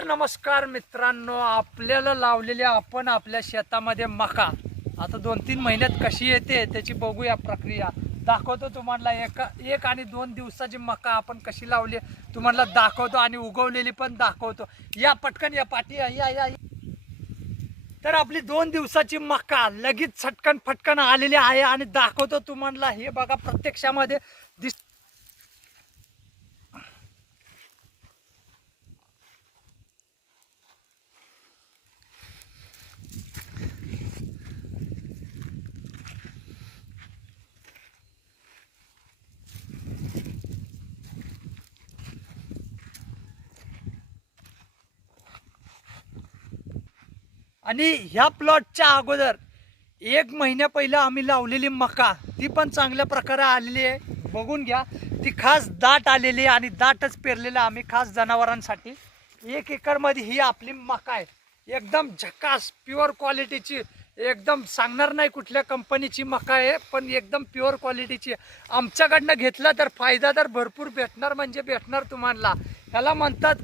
नमस्कार मित्रांनो, आपल्याला लावलेली आपण आपल्या शेतामध्ये मका आता 2-3 महिन्यात कशी येते त्याची बघूया प्रक्रिया दाखवतो तुम्हाला। एक आणि 2 दिवसाची मका आपण कशी लावली तुम्हाला दाखवतो आणि उगवलेली पण दाखवतो। या पटकन या पाठी या। तर आपली 2 दिवसाची मका लगेच छटकन फटकन आलेली आहे आणि दाखवतो तुम्हाला। हे बघा प्रत्यक्षामध्ये दिस आणि ह्या प्लॉटच्या अगोदर 1 महिन्या पहिला आम्ही लावलेली मका ती पण चांगल्या प्रकारे आलेली आहे। बघून घ्या, ती खास दाट आलेली आहे आणि दाटच पेरलेलं आम्ही खास जनावरांसाठी। 1 एकरमध्ये ही आपली मका आहे, एकदम झकास प्युअर क्वालिटीची, एकदम सांगणार नाही कुठल्या कंपनीची मका आहे, पण एकदम प्युअर क्वालिटीची। आमच्याकडनं घेतला तर फायदा तर भरपूर भेटणार म्हणजे भेटणार तुम्हाला। ह्याला म्हणतात